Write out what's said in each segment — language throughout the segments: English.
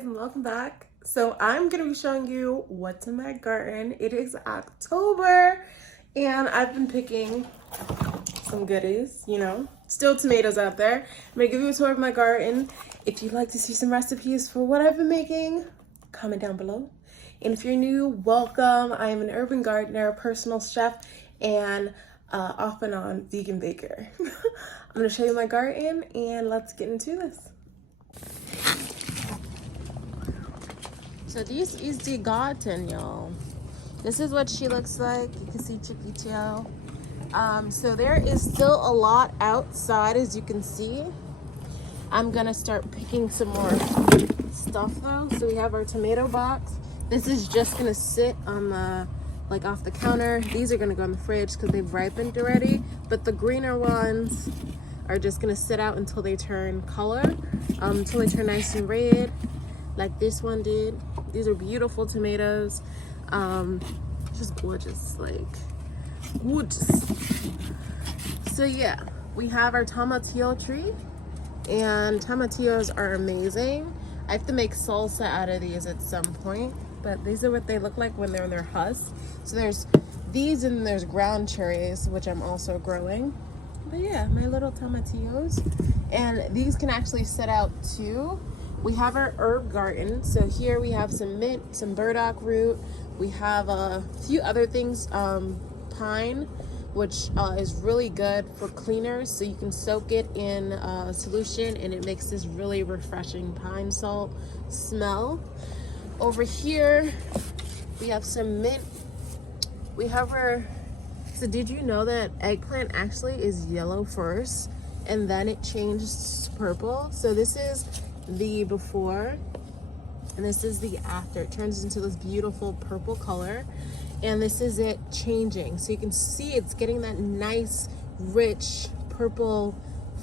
guys, and welcome back. So I'm gonna be showing you what's in my garden. It is October and I've been picking some goodies, still tomatoes out there. I'm gonna give you a tour of my garden. If you'd like to see some recipes for what I've been making, comment down below. And if you're new, welcome. I am an urban gardener, personal chef, and off and on vegan baker. I'm gonna show you my garden and let's get into this. So this is the garden, y'all. This is what she looks like. You can see Chiquito. So there is still a lot outside, as you can see. I'm gonna start picking some more stuff though. So we have our tomato box. This is just gonna sit on the, off the counter. These are gonna go in the fridge because they've ripened already. But the greener ones are just gonna sit out until they turn color, until they turn nice and red, like this one did. These are beautiful tomatoes, just gorgeous, gorgeous. So yeah, we have our tomatillo tree, and tomatillos are amazing. I have to make salsa out of these at some point, but these are what they look like when they're in their husk. So there's these, and there's ground cherries, which I'm also growing. But yeah, my little tomatillos, and these can actually sit out too. We have our herb garden. So here we have some mint, some burdock root. We have a few other things, pine, which is really good for cleaners. So you can soak it in a solution and it makes this really refreshing pine salt smell. Over here, we have some mint. We have so did you know that eggplant actually is yellow first and then it changes to purple? So this is the before and this is the after. It turns into this beautiful purple color, and this is it changing. So you can see it's getting that nice rich purple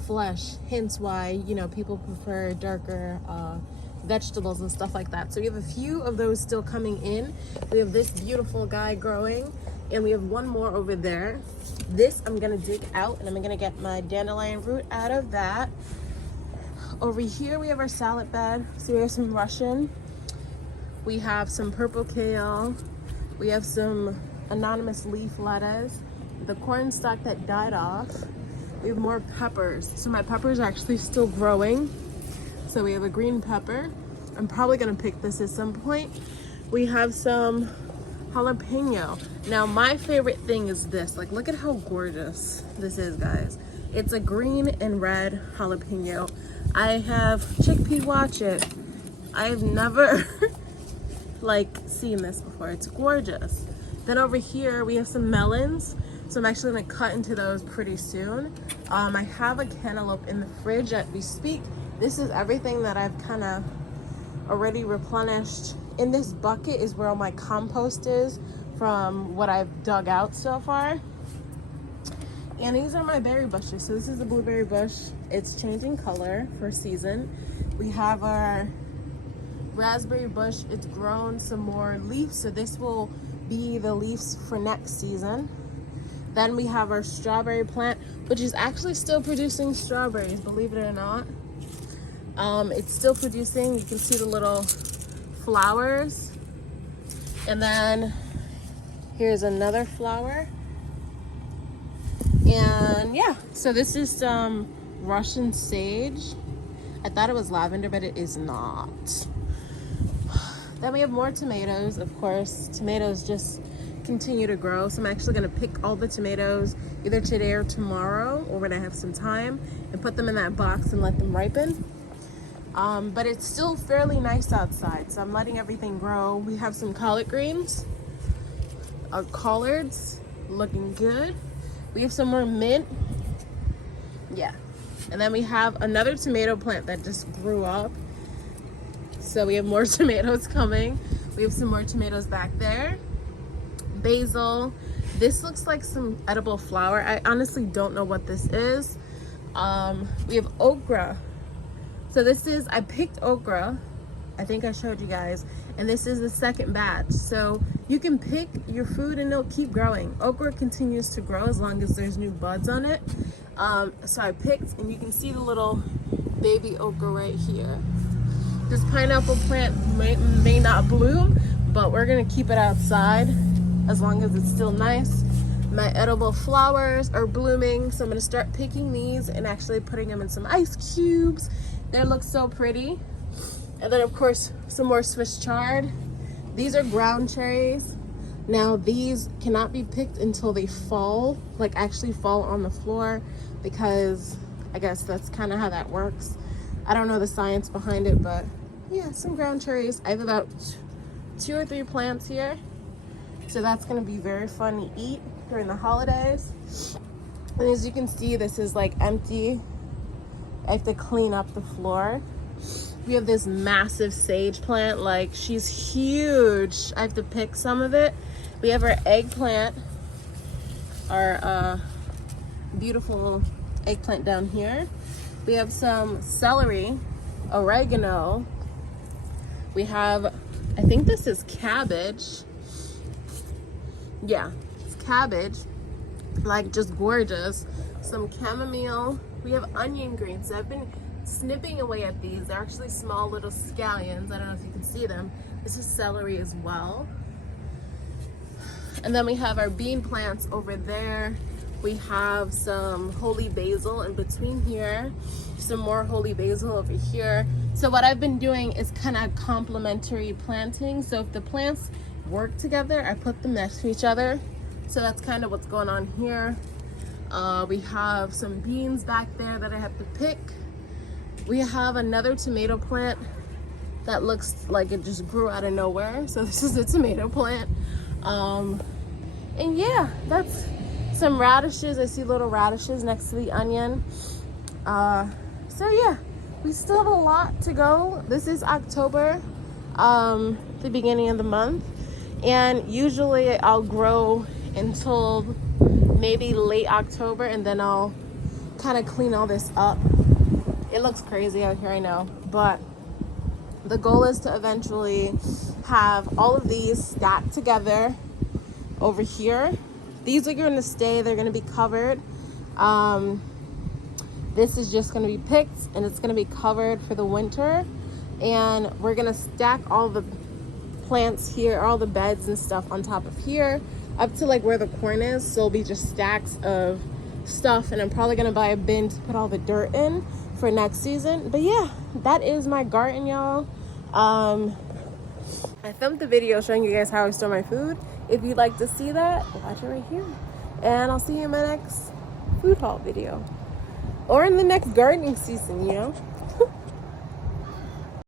flesh, hence why people prefer darker vegetables and stuff like that. So we have a few of those still coming in. We have this beautiful guy growing, and we have one more over there. This I'm gonna dig out, and I'm gonna get my dandelion root out of that. Over here we have our salad bed. So we have some Russian, we have some purple kale, we have some anonymous leaf lettuce, the corn stalk that died off. We have more peppers. So my peppers are actually still growing. So we have a green pepper. I'm probably gonna pick this at some point. We have some jalapeno. Now my favorite thing is this. Look at how gorgeous this is, guys. It's a green and red jalapeno. I have chickpea, watch it. I have never seen this before. It's gorgeous. Then over here we have some melons. So I'm actually gonna cut into those pretty soon. I have a cantaloupe in the fridge as we speak. This is everything that I've kind of already replenished. In this bucket is where all my compost is from what I've dug out so far. And these are my berry bushes. So this is the blueberry bush. It's changing color for season. We have our raspberry bush. It's grown some more leaves. So this will be the leaves for next season. Then we have our strawberry plant, which is actually still producing strawberries, believe it or not. It's still producing. You can see the little flowers. And then here's another flower. And yeah, so this is some Russian sage. I thought it was lavender, but it is not. Then we have more tomatoes, of course. Tomatoes just continue to grow. So I'm actually gonna pick all the tomatoes either today or tomorrow, or when I have some time, and put them in that box and let them ripen. But it's still fairly nice outside, so I'm letting everything grow. We have some collard greens, our collards, looking good. We have some more mint. Yeah. And then we have another tomato plant that just grew up. So we have more tomatoes coming. We have some more tomatoes back there. Basil. This looks like some edible flower. I honestly don't know what this is. We have okra. So this is, I picked okra. I think I showed you guys. And this is the second batch. So you can pick your food and it'll keep growing. Okra continues to grow as long as there's new buds on it. So I picked, and you can see the little baby okra right here. This pineapple plant may not bloom, but we're gonna keep it outside as long as it's still nice. My edible flowers are blooming, so I'm gonna start picking these and actually putting them in some ice cubes. They look so pretty. And then of course, some more Swiss chard. These are ground cherries. Now these cannot be picked until they fall, like actually fall on the floor, because I guess that's kind of how that works. I don't know the science behind it, but yeah, some ground cherries. I have about 2 or 3 plants here. So that's gonna be very fun to eat during the holidays. And as you can see, this is like empty. I have to clean up the floor. We have this massive sage plant, like she's huge. I have to pick some of it. We have our eggplant, our beautiful eggplant down here. We have some celery, oregano. We have, I think this is cabbage. Yeah, it's cabbage, like just gorgeous. Some chamomile. We have onion greens. So I've been snipping away at these. They're actually small little scallions. I don't know if you can see them. This is celery as well. And then we have our bean plants over there. We have some holy basil in between here. Some more holy basil over here. So what I've been doing is kind of complementary planting. So if the plants work together, I put them next to each other. So that's kind of what's going on here. We have some beans back there that I have to pick. We have another tomato plant that looks like it just grew out of nowhere. So this is a tomato plant. And yeah, that's some radishes. I see little radishes next to the onion. So yeah, we still have a lot to go. This is October, the beginning of the month. And usually I'll grow until maybe late October, and then I'll kind of clean all this up. It looks crazy out here, I know, but the goal is to eventually have all of these stacked together over here. These are going to stay, they're going to be covered. This is just going to be picked and it's going to be covered for the winter. And we're going to stack all the plants here, all the beds and stuff on top of here up to like where the corn is. So it'll be just stacks of stuff, and I'm probably going to buy a bin to put all the dirt in for next season. But yeah, that is my garden, y'all. I filmed the video showing you guys how I store my food. If you'd like to see that, watch it right here. And I'll see you in my next food haul video. Or in the next gardening season, you know?